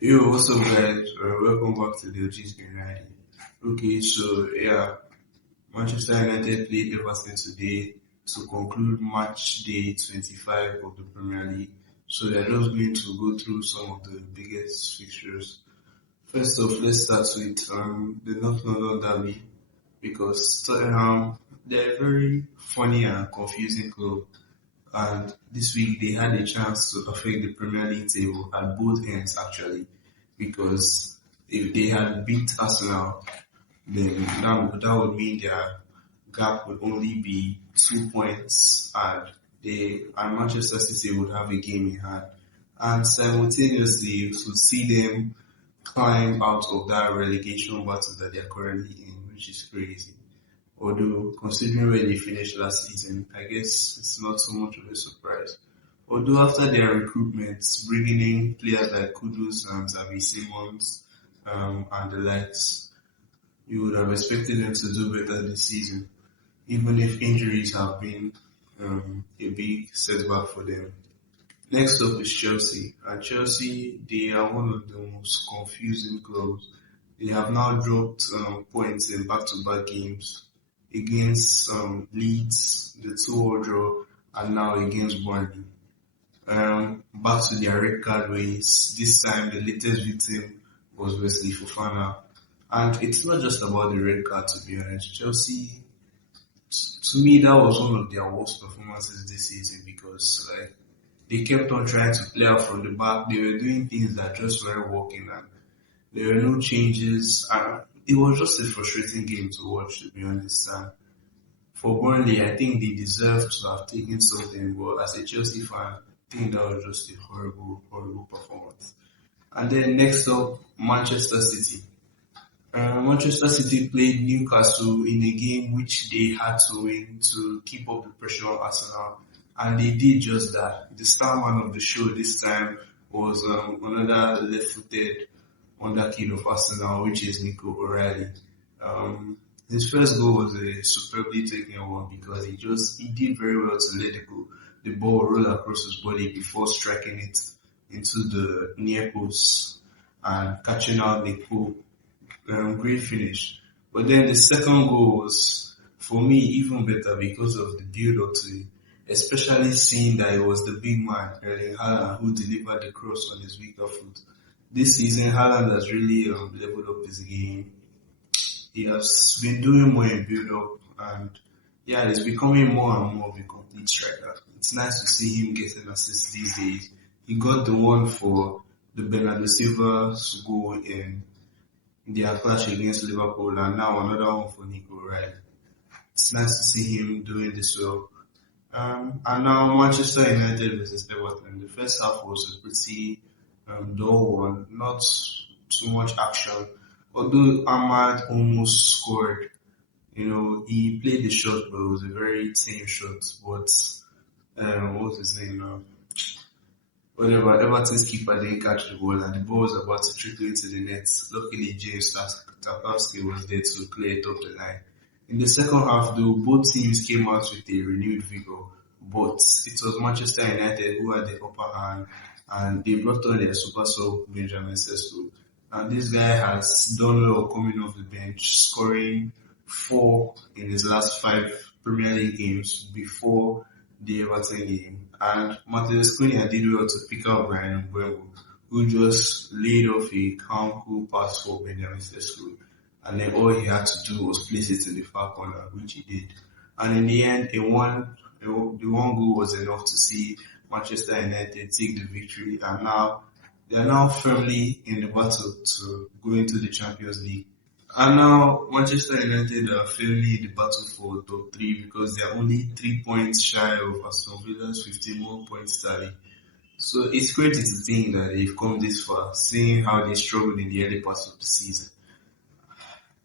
Yo, what's up, guys? Welcome back to the OG's Green Riding. Okay, so Manchester United played Everton today to conclude match day 25 of the Premier League. So they're just going to go through some of the biggest fixtures. First off, let's start with the North London derby because Tottenham, they're a very funny and confusing club. And this week they had a chance to affect the Premier League table at both ends actually, because if they had beat Arsenal, then that would mean their gap would only be 2 points, and Manchester City would have a game in hand, and simultaneously you would see them climb out of that relegation battle that they are currently in, which is crazy. Although, considering where they finished last season, I guess it's not so much of a surprise. Although after their recruitments, bringing in players like Kudus and Xavi Simons and the likes, you would have expected them to do better this season, even if injuries have been a big setback for them. Next up is Chelsea. And Chelsea, they are one of the most confusing clubs. They have now dropped points in back-to-back games against Leeds, the 2-all draw, and now against Burnley. Back to their red card ways. This time, the latest victim was Wesley Fofana. And it's not just about the red card, to be honest. Chelsea, to me, that was one of their worst performances this season because they kept on trying to play out from the back. They were doing things that just weren't working, and there were no changes. And it was just a frustrating game to watch, to be honest. And for Burnley, I think they deserved to have taken something, but as a Chelsea fan, I think that was just a horrible, horrible performance. And then next up, Manchester City. Manchester City played Newcastle in a game which they had to win to keep up the pressure on Arsenal, and they did just that. The star man of the show this time was another left-footed wonderkid of Arsenal, which is Nico O'Reilly. His first goal was a superbly taken one because he did very well to let the ball roll across his body before striking it into the near post and catching out the goal. Great finish. But then the second goal was, for me, even better because of the build-up to it, especially seeing that it was the big man, Erling Haaland, who delivered the cross on his weaker foot. This season, Haaland has really leveled up his game. He has been doing more in build-up, and yeah, he's becoming more and more of a complete striker. It's nice to see him getting assists these days. He got the one for the Bernardo Silva's goal in their clash against Liverpool, and now another one for Nico O'Reilly. It's nice to see him doing this well. And now Manchester United versus Everton. The first half was a pretty dull one, not too much action. Although Ahmad almost scored, he played the shot, but it was a very tame shot. But what was his name now? Whatever, Everton's keeper didn't catch the ball, and the ball was about to trickle into the net. Luckily, James Tarkowski was there to clear it up the line. In the second half, though, both teams came out with a renewed vigor, but it was Manchester United who had the upper hand, and they brought on their super sub Benjamin Sesko. And this guy has done well coming off the bench, scoring 4 in his last 5 Premier League games before the Everton game. And Matheus Cunha did well to pick up Brian Mbeumo, who just laid off a calm, cool pass for Benjamin Sesko. And then all he had to do was place it in the far corner, which he did. And in the end, the one goal was enough to see Manchester United take the victory, and now they are now firmly in the battle to go into the Champions League. And now Manchester United are firmly in the battle for top 3 because they are only 3 points shy of Aston Villa's 51 points tally. So it's crazy to think that they've come this far, seeing how they struggled in the early parts of the season.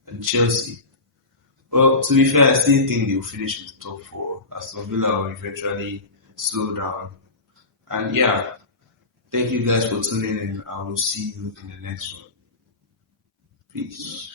And Chelsea, well, to be fair, I still think they'll finish in the top 4. Aston Villa will eventually slow down. And yeah, thank you guys for tuning in. I will see you in the next one. Peace.